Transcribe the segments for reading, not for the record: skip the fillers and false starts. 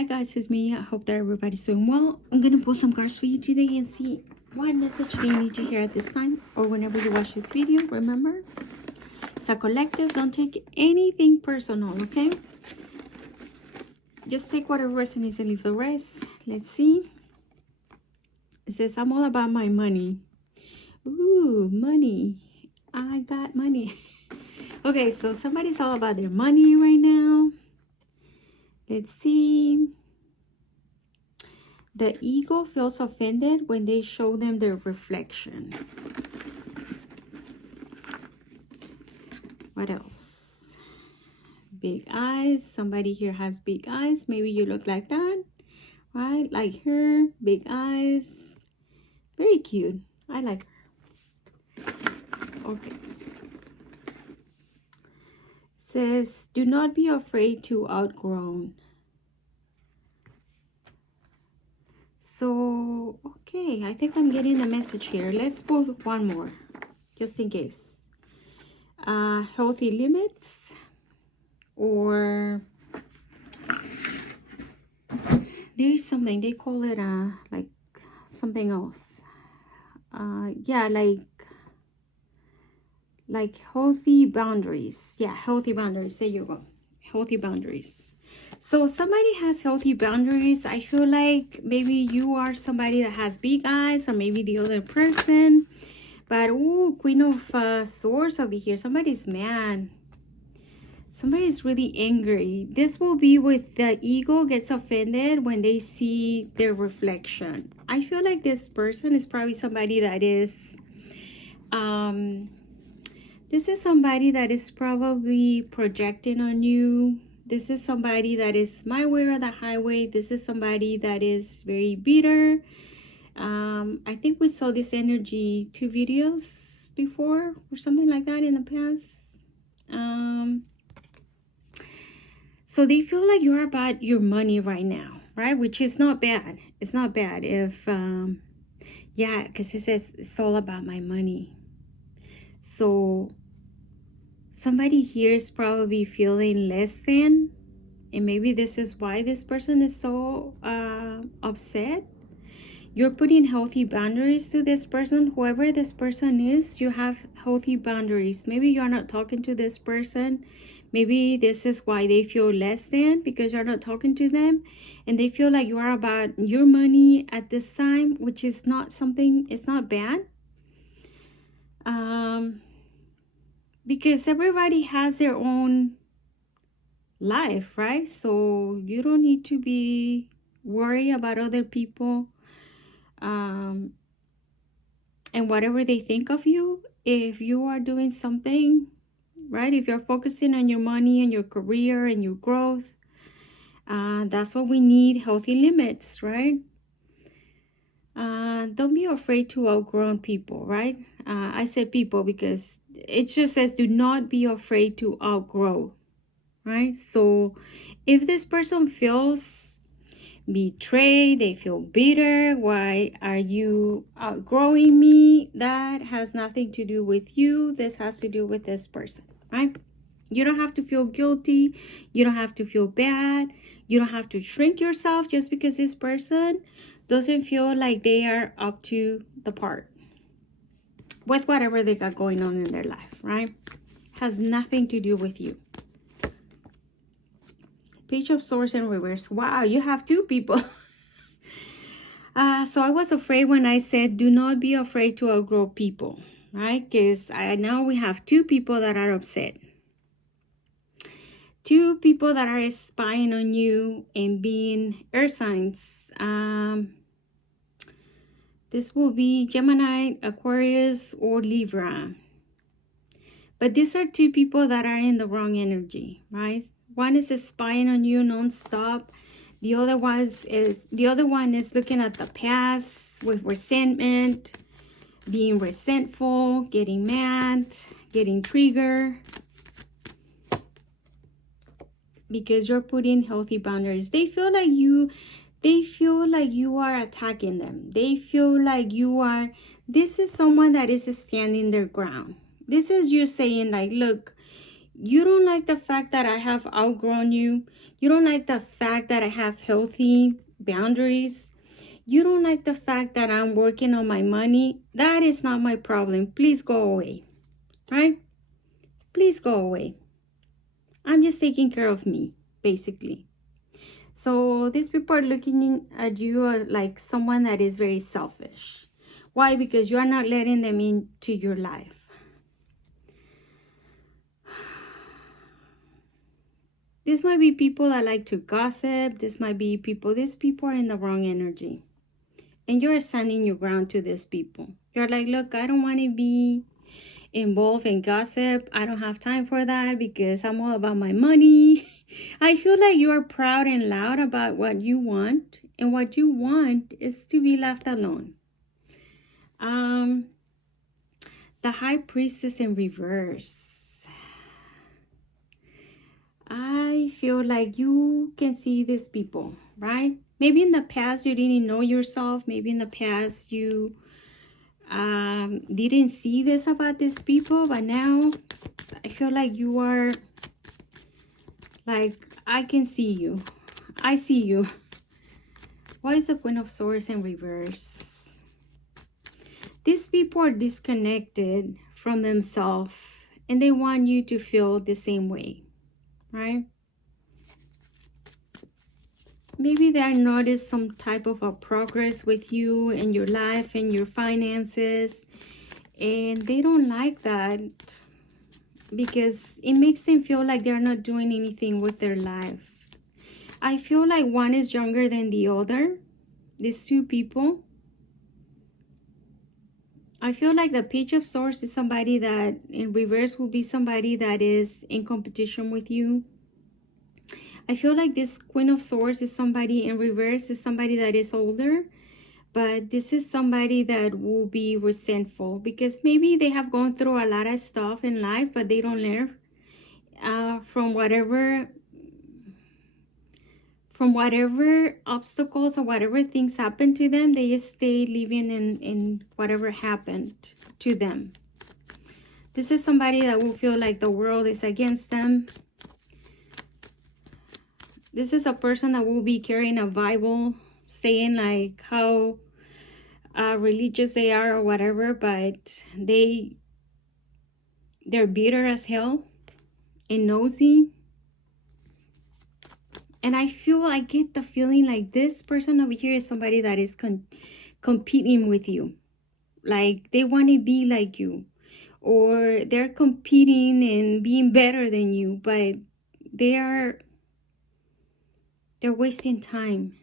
Hi guys, it's me. I hope that everybody's doing well. I'm gonna pull some cards for you today and see what message they need to hear at this time or whenever you watch this video. Remember, it's a collective. Don't take anything personal, okay? Just take whatever resonates and leave the rest. Let's see. It says, I'm all about my money. Ooh, money. I got money. Okay, so somebody's all about their money right now. Let's see. The ego feels offended when they show them their reflection. What else? Big eyes. Somebody here has big eyes. Maybe you look like that, right? Like her, big eyes. Very cute. I like her. Okay. Says, do not be afraid to outgrow. So, okay, I think I'm getting the message here. Let's pull one more, just in case. Healthy limits, or there's something, they call it like something else. Yeah, like healthy boundaries. Yeah, healthy boundaries. There you go. Healthy boundaries. So somebody has healthy boundaries. I feel like maybe you are somebody that has big eyes, or maybe the other person. But, ooh, Queen of Swords over here. Somebody's mad. Somebody's really angry. This will be with the ego gets offended when they see their reflection. I feel like this person is probably somebody that is... this is somebody that is probably projecting on you. This is somebody that is my way or the highway. This is somebody that is very bitter. I think we saw this energy 2 videos before or something like that in the past. So they feel like you're about your money right now, right? Which is not bad. It's not bad if, yeah, because it says it's all about my money. So somebody here is probably feeling less than, and maybe this is why this person is so upset. You're putting healthy boundaries to this person. Whoever this person is, you have healthy boundaries. Maybe you're not talking to this person. Maybe this is why they feel less than, because you're not talking to them, and they feel like you are about your money at this time, which is not something, it's not bad. Because everybody has their own life, right? So you don't need to be worried about other people and whatever they think of you. If you are doing something, right? If you're focusing on your money and your career and your growth, that's what we need, healthy limits, right? Don't be afraid to outgrow people, right? I said people because it just says do not be afraid to outgrow, right? So if this person feels betrayed, they feel bitter, why are you outgrowing me? That has nothing to do with you. This has to do with this person, right? You don't have to feel guilty. You don't have to feel bad. You don't have to shrink yourself just because this person doesn't feel like they are up to the part with whatever they got going on in their life, right? Has nothing to do with you. Page of Swords in reverse. Wow, you have 2 people. So I was afraid when I said do not be afraid to outgrow people, right? Because now we have 2 people that are upset. 2 people that are spying on you and being air signs. This will be Gemini, Aquarius, or Libra. But these are 2 people that are in the wrong energy, right? One is spying on you nonstop. The other one is looking at the past with resentment, being resentful, getting mad, getting triggered. Because you're putting healthy boundaries. They feel like you are attacking them. They feel like this is someone that is standing their ground. This is you saying like, look, You don't like the fact that I have outgrown you. You don't like the fact that I have healthy boundaries. You don't like the fact that I'm working on my money. That is not my problem. Please go away. Right? Please go away. I'm just taking care of me, basically. So these people are looking at you like someone that is very selfish. Why? Because you are not letting them into your life. This might be people that like to gossip. This might be people. These people are in the wrong energy. And you're standing your ground to these people. You're like, look, I don't want to be involved in gossip. I don't have time for that because I'm all about my money. I feel like you are proud and loud about what you want. And what you want is to be left alone. The High Priestess in reverse. I feel like you can see these people, right? Maybe in the past you didn't know yourself. Maybe in the past you didn't see this about these people. But now I feel like you are like, I can see you. I see you. Why is the Queen of Swords in reverse? These people are disconnected from themselves and they want you to feel the same way. Right? Maybe they noticed some type of a progress with you in your life and your finances, and they don't like that because it makes them feel like they're not doing anything with their life. I feel like one is younger than the other, these two people. I feel like the Page of Swords is somebody that in reverse will be somebody that is in competition with you. I feel like this Queen of Swords is somebody in reverse, is somebody that is older. But this is somebody that will be resentful because maybe they have gone through a lot of stuff in life, but they don't learn from whatever obstacles or whatever things happen to them. They just stay living in whatever happened to them. This is somebody that will feel like the world is against them. This is a person that will be carrying a Bible, saying like how religious they are or whatever, but they're bitter as hell and nosy. And I get the feeling like this person over here is somebody that is competing with you. Like they want to be like you, or they're competing and being better than you, but they're wasting time.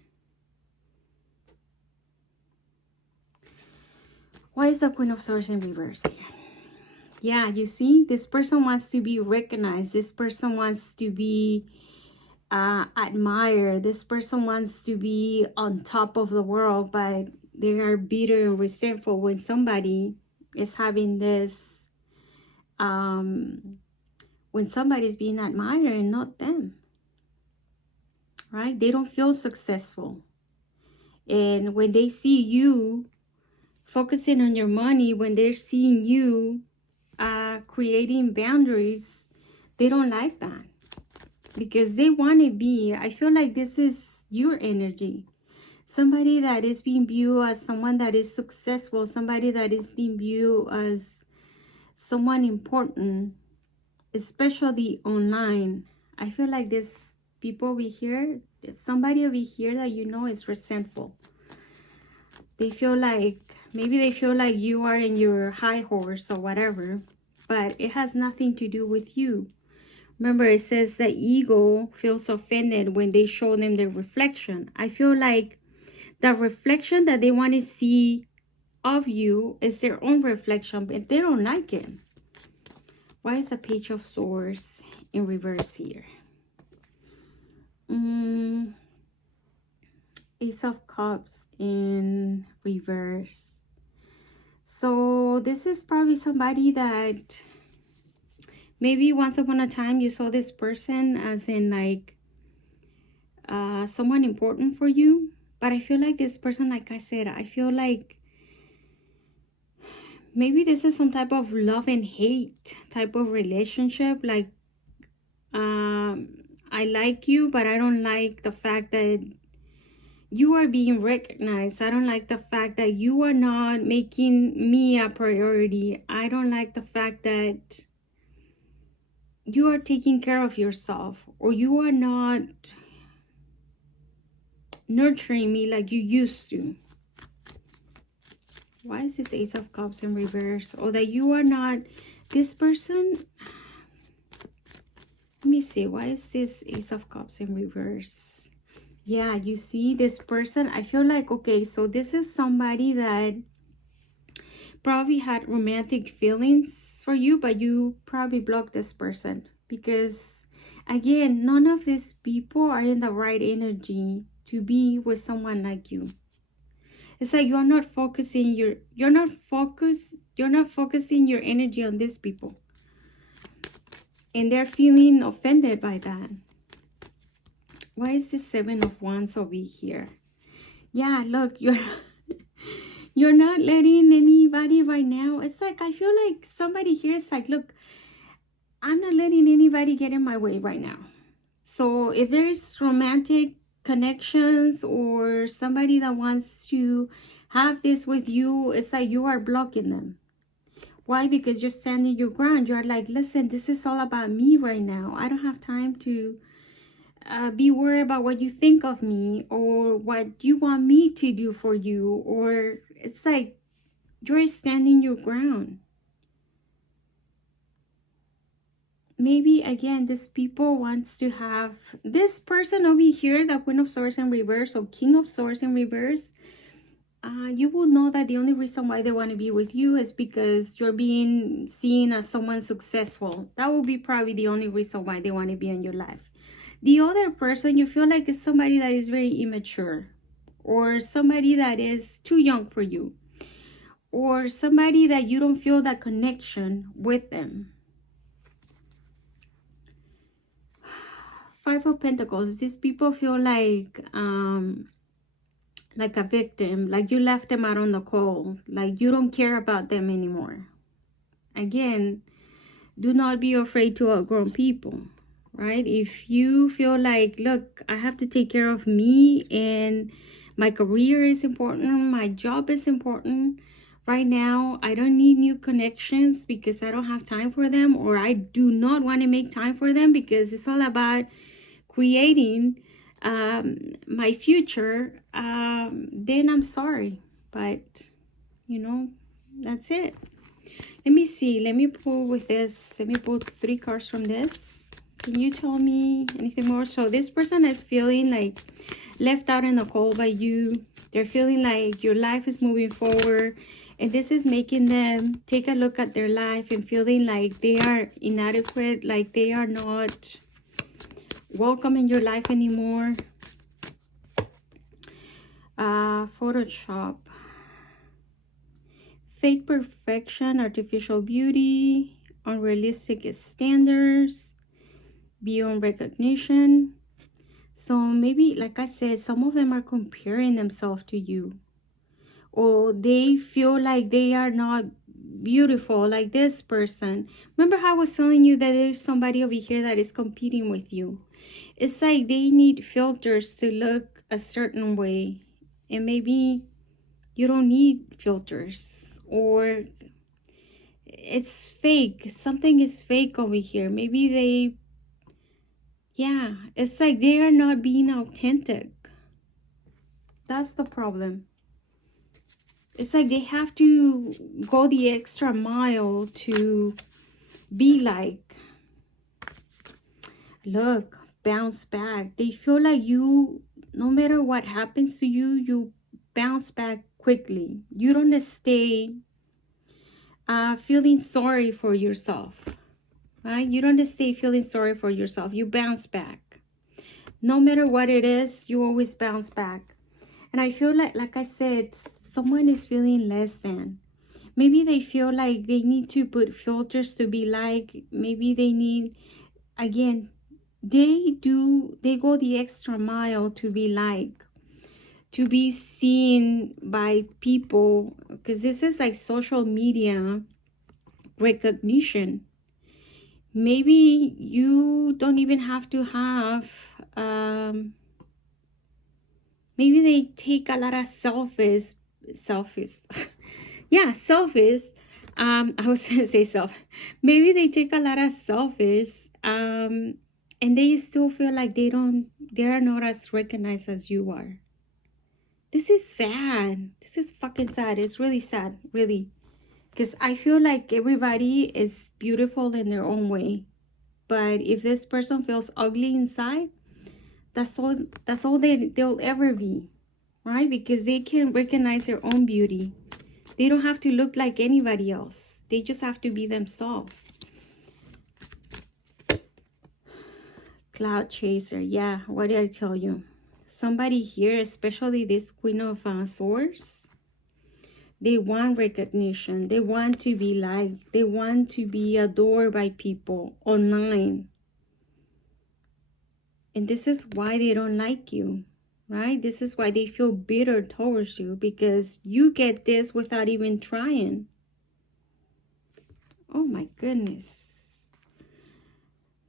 Why is the Queen of Swords in reverse here? Yeah, you see, this person wants to be recognized. This person wants to be admired. This person wants to be on top of the world, but they are bitter and resentful when somebody is having this, when somebody's being admired and not them. Right? They don't feel successful. And when they see you focusing on your money, when they're seeing you creating boundaries, they don't like that because they want to be, I feel like this is your energy. Somebody that is being viewed as someone that is successful, somebody that is being viewed as someone important, especially online. I feel like this people over here, somebody over here that you know is resentful. They feel like, maybe they feel like you are in your high horse or whatever, but it has nothing to do with you. Remember, it says the ego feels offended when they show them the reflection. I feel like the reflection that they want to see of you is their own reflection, but they don't like it. Why is the Page of Swords in reverse here? Ace of Cups in reverse. So this is probably somebody that maybe once upon a time you saw this person as in like someone important for you. But I feel like this person, like I said, I feel like maybe this is some type of love and hate type of relationship. Like I like you, but I don't like the fact that you are being recognized. I don't like the fact that you are not making me a priority. I don't like the fact that you are taking care of yourself, or you are not nurturing me like you used to. Why is this Ace of Cups in reverse? Or that you are not this person. Let me see. Why is this Ace of Cups in reverse? Yeah, you see this person. I feel like, okay, so this is somebody that probably had romantic feelings for you, but you probably blocked this person because, again, none of these people are in the right energy to be with someone like you. It's like you're not focusing your energy on these people, and they're feeling offended by that. Why is the Seven of Wands over here? Yeah, look, you're not letting anybody right now. It's like I feel like somebody here is like, look, I'm not letting anybody get in my way right now. So if there's romantic connections or somebody that wants to have this with you, it's like you are blocking them. Why? Because you're standing your ground. You're like, listen, this is all about me right now. I don't have time to be worried about what you think of me or what you want me to do for you. Or it's like you're standing your ground. Maybe again, this people wants to have this person over here, the Queen of Swords in reverse or King of Swords in reverse. You will know that the only reason why they want to be with you is because you're being seen as someone successful. That will be probably the only reason why they want to be in your life. The other person, you feel like is somebody that is very immature, or somebody that is too young for you, or somebody that you don't feel that connection with them. Five of Pentacles. These people feel like a victim, like you left them out on the cold, like you don't care about them anymore. Again, do not be afraid to outgrow people, right? If you feel like, look, I have to take care of me and my career is important, my job is important. Right now, I don't need new connections because I don't have time for them, or I do not want to make time for them because it's all about creating my future, then I'm sorry. But, you know, that's it. Let me see. Let me pull with this. Let me pull 3 cards from this. Can you tell me anything more? So this person is feeling like left out in the cold by you. They're feeling like your life is moving forward. And this is making them take a look at their life and feeling like they are inadequate, like they are not welcome in your life anymore. Photoshop. Fake perfection, artificial beauty, unrealistic standards, beyond recognition. So maybe, like I said, some of them are comparing themselves to you, or they feel like they are not beautiful like this person. Remember how I was telling you that there's somebody over here that is competing with you? It's like they need filters to look a certain way, and maybe you don't need filters, or it's fake. Something is fake over here. Maybe it's like they are not being authentic. That's the problem. It's like they have to go the extra mile to be like, look, bounce back. They feel like you, no matter what happens to you, you bounce back quickly. You don't stay feeling sorry for yourself, right? You don't stay feeling sorry for yourself. You bounce back. No matter what it is, you always bounce back. And I feel like I said, someone is feeling less than. Maybe they feel like they need to put filters to be like. Maybe they need, again, they go the extra mile to be like, to be seen by people, because this is like social media recognition. Maybe you don't even have to have, maybe they take a lot of selfies. Yeah, selfies. I was gonna say self. Maybe they take a lot of selfies, and they still feel like they are not as recognized as you are. This is sad. This is fucking sad. It's really sad, really. Because I feel like everybody is beautiful in their own way. But if this person feels ugly inside, that's all they'll ever be, right? Because they can recognize their own beauty. They don't have to look like anybody else. They just have to be themselves. Cloud chaser. Yeah, what did I tell you? Somebody here, especially this Queen of Swords, they want recognition. They want to be liked. They want to be adored by people online. And this is why they don't like you, right? This is why they feel bitter towards you, because you get this without even trying. Oh my goodness.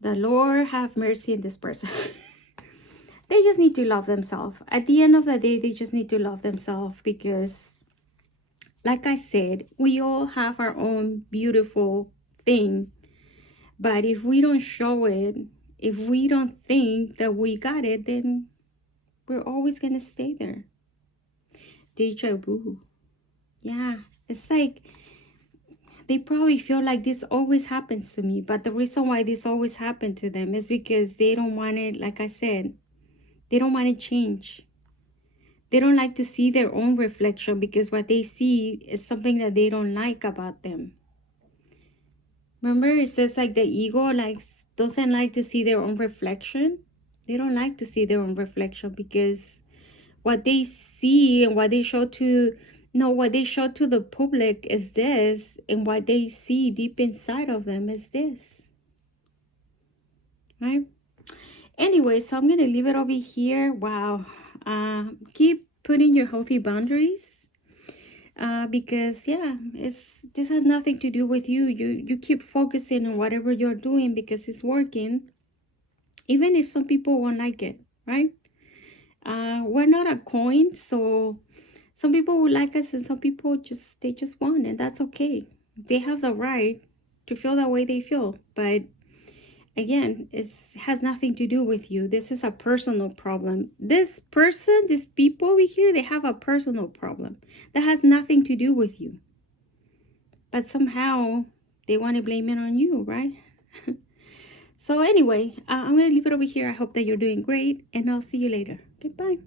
The Lord have mercy on this person. They just need to love themselves. At the end of the day, they just need to love themselves, because like I said, we all have our own beautiful thing. But if we don't show it, if we don't think that we got it, then we're always going to stay there. Deja vu. Yeah, it's like they probably feel like this always happens to me. But the reason why this always happened to them is because they don't want it, like I said, they don't want to change. They don't like to see their own reflection, because what they see is something that they don't like about them. Remember, it says like the ego doesn't like to see their own reflection. They don't like to see their own reflection, because what they see and what they show to the public is this, and what they see deep inside of them is this, right? Anyway, so I'm gonna leave it over here. Wow. Keep putting your healthy boundaries, because yeah, this has nothing to do with you. You keep focusing on whatever you're doing, because it's working, even if some people won't like it, right? We're not a coin, so some people will like us and some people just won't, and that's okay. They have the right to feel the way they feel. But again, it has nothing to do with you. This is a personal problem. These people over here, they have a personal problem that has nothing to do with you. But somehow they want to blame it on you, right? So anyway, I'm going to leave it over here. I hope that you're doing great, and I'll see you later. Goodbye.